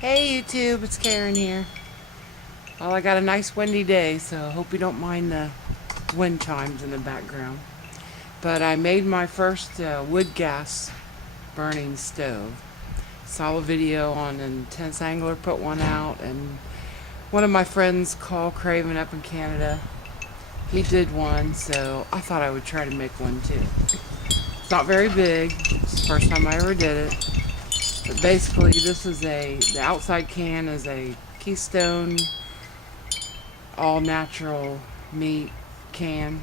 Hey YouTube, it's Karen here. Well, I got a nice windy day, so I hope you don't mind the wind chimes in the background. But I made my first wood gas burning stove. Saw a video on an Intense Angler put one out, and one of my friends, Carl Craven up in Canada, he did one, so I thought I would try to make one too. It's not very big. It's the first time I ever did it. But basically, the outside can is a Keystone all natural meat can.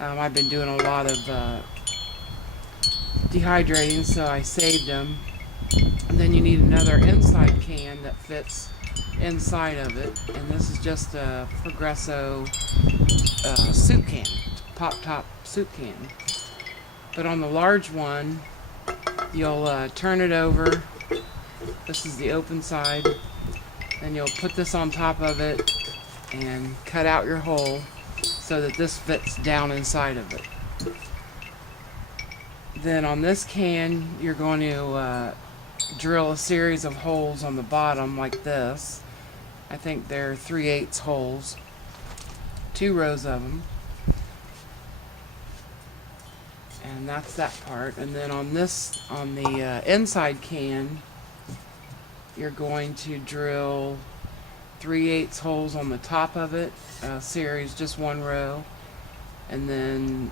I've been doing a lot of dehydrating, so I saved them. And then you need another inside can that fits inside of it, and this is just a Progresso soup can, pop top soup can. But on the large one, you'll turn it over. This is the open side. Then you'll put this on top of it and cut out your hole so that this fits down inside of it. Then on this can, you're going to drill a series of holes on the bottom like this. I think they're 3/8 holes, 2 rows of them. And that's that part. And then on the inside can, you're going to drill 3/8 holes on the top of it, series, just 1 row, and then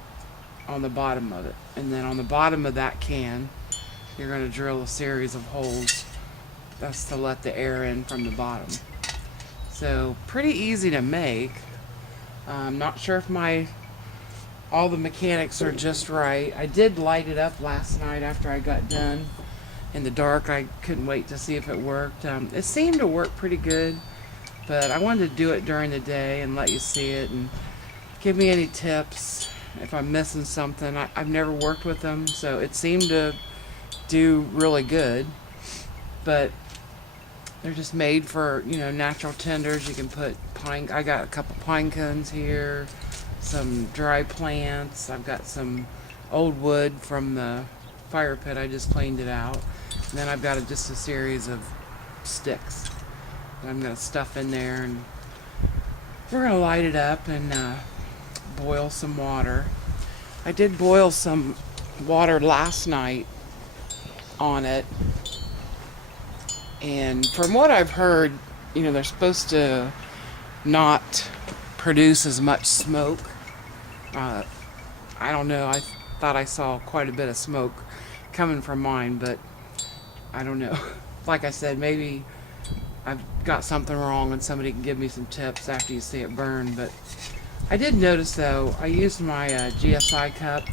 on the bottom of it. And then on the bottom of that can, you're going to drill a series of holes. That's to let the air in from the bottom. So pretty easy to make. I'm not sure if all the mechanics are just right. I did light it up last night after I got done. In the dark, I couldn't wait to see if it worked. It seemed to work pretty good, but I wanted to do it during the day and let you see it and give me any tips if I'm missing something. I've never worked with them, so it seemed to do really good. But they're just made for, natural tenders. You can put pine. I got a couple pine cones here, some dry plants. I've got some old wood from the fire pit. I just cleaned it out. And then I've got just a series of sticks that I'm going to stuff in there, and we're going to light it up and boil some water. I did boil some water last night on it, and from what I've heard, they're supposed to not produce as much smoke. I don't know. I thought I saw quite a bit of smoke coming from mine, but I don't know. Like I said, maybe I've got something wrong and somebody can give me some tips after you see it burn. But I did notice, though, I used my GSI cup.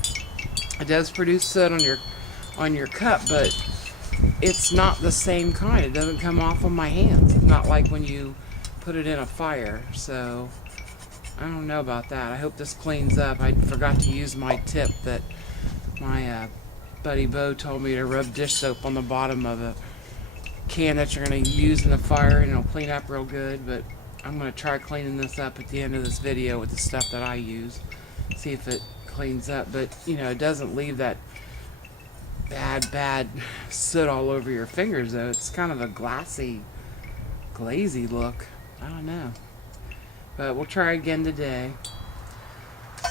It does produce soot on your cup, but it's not the same kind. It doesn't come off on my hands. It's not like when you put it in a fire. So I don't know about that. I hope this cleans up. I forgot to use my tip that my buddy Bo told me to rub dish soap on the bottom of a can that you're going to use in the fire, and it'll clean up real good. But I'm going to try cleaning this up at the end of this video with the stuff that I use, see if it cleans up. But it doesn't leave that bad soot all over your fingers, though. It's kind of a glazy look. I don't know, but we'll try again today.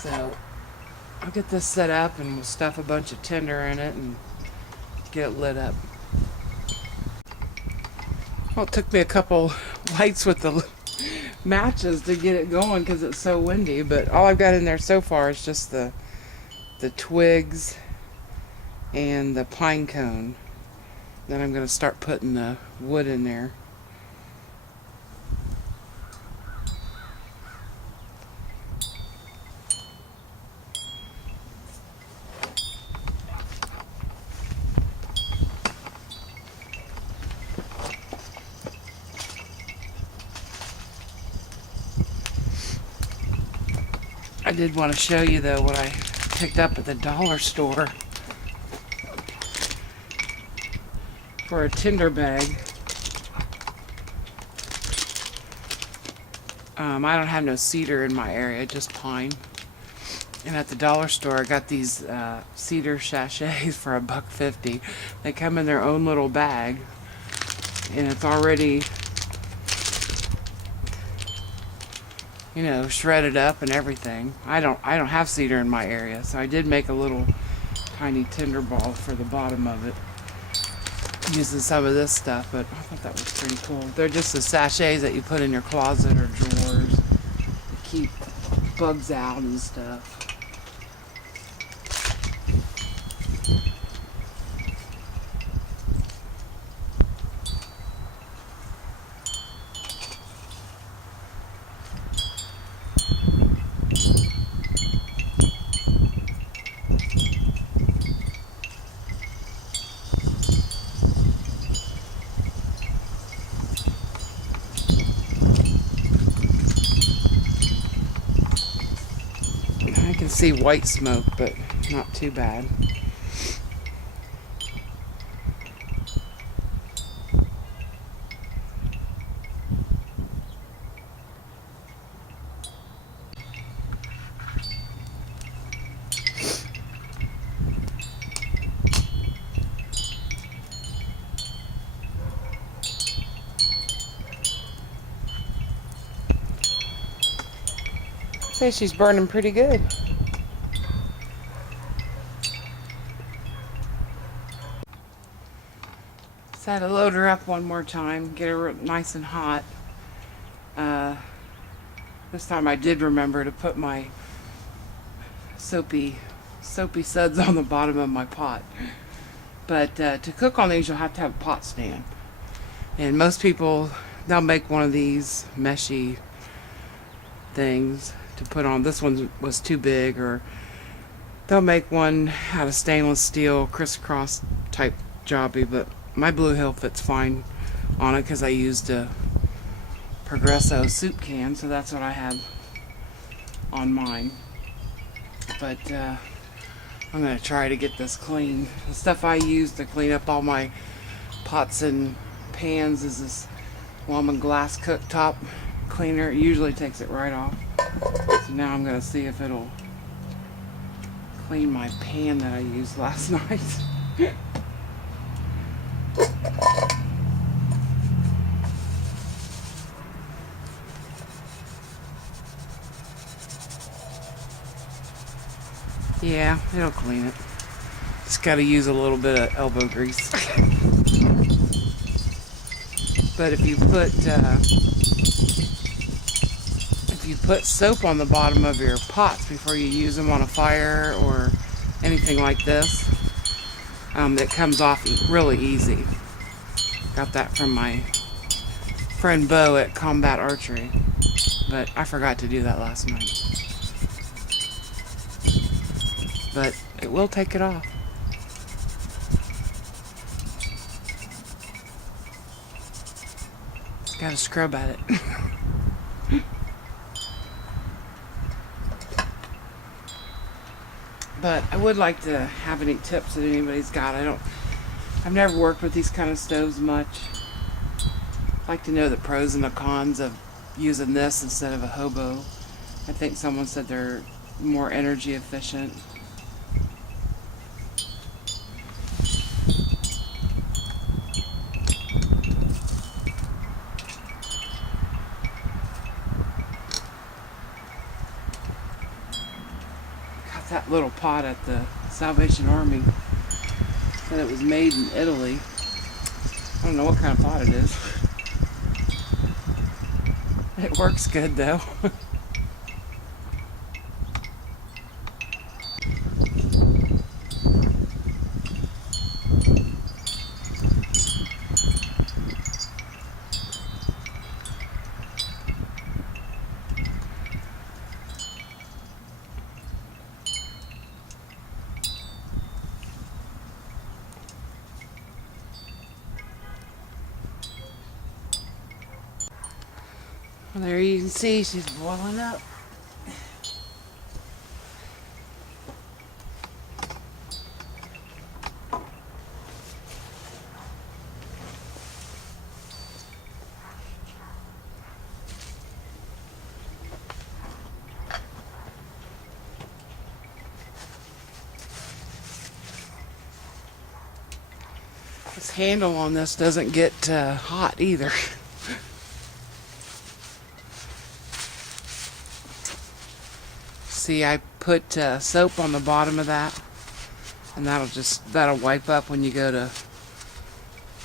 So I'll get this set up and we'll stuff a bunch of tinder in it and get it lit up. Well, it took me a couple lights with the matches to get it going because it's so windy, but all I've got in there so far is just the twigs and the pine cone. Then I'm going to start putting the wood in there. I did want to show you, though, what I picked up at the dollar store for a tinder bag. I don't have no cedar in my area, just pine. And at the dollar store, I got these cedar sachets for $1.50. They come in their own little bag. and it's already, you know, shredded up and everything. I don't have cedar in my area, so I did make a little tiny tinder ball for the bottom of it using some of this stuff, but I thought that was pretty cool. They're just the sachets that you put in your closet or drawers to keep bugs out and stuff. I can see white smoke, but not too bad. Say she's burning pretty good. So I had to load her up one more time, get her nice and hot. This time I did remember to put my soapy suds on the bottom of my pot. But to cook on these, you'll have to have a pot stand. And most people, they'll make one of these meshy things to put on. This one was too big, or they'll make one out of stainless steel, crisscross type jobby, but my Blue Hill fits fine on it because I used a Progresso soup can, so that's what I have on mine. But I'm going to try to get this clean. The stuff I use to clean up all my pots and pans is this Woman glass cooktop cleaner. It usually takes it right off. So now I'm going to see if it'll clean my pan that I used last night. Yeah, it'll clean it. Just got to use a little bit of elbow grease. But if you put soap on the bottom of your pots before you use them on a fire or anything like this, it comes off really easy. Got that from my friend Bo at Combat Archery, but I forgot to do that last night. But it will take it off. Just gotta scrub at it. But I would like to have any tips that anybody's got. I've never worked with these kind of stoves much. I'd like to know the pros and the cons of using this instead of a hobo. I think someone said they're more energy efficient. That little pot at the Salvation Army said it was made in Italy. I don't know what kind of pot it is. It works good though. Well, there you can see she's boiling up. This handle on this doesn't get hot either. See, I put soap on the bottom of that, and that'll wipe up when you go to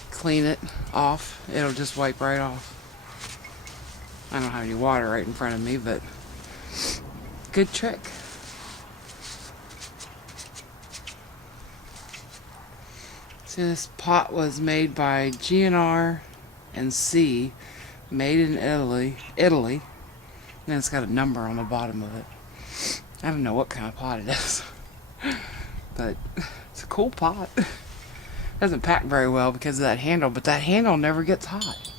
clean it off. It'll just wipe right off. I don't have any water right in front of me, but good trick. See, this pot was made by GNR and C, made in Italy. And it's got a number on the bottom of it. I don't know what kind of pot it is, but it's a cool pot. It doesn't pack very well because of that handle, but that handle never gets hot.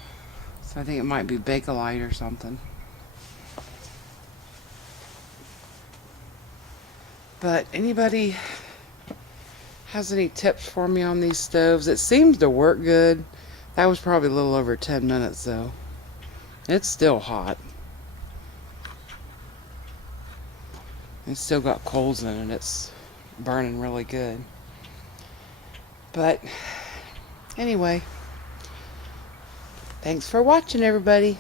So I think it might be Bakelite or something. But anybody has any tips for me on these stoves? It seems to work good. That was probably a little over 10 minutes though. It's still hot. It's still got coals in it. It's burning really good. But anyway, thanks for watching, everybody.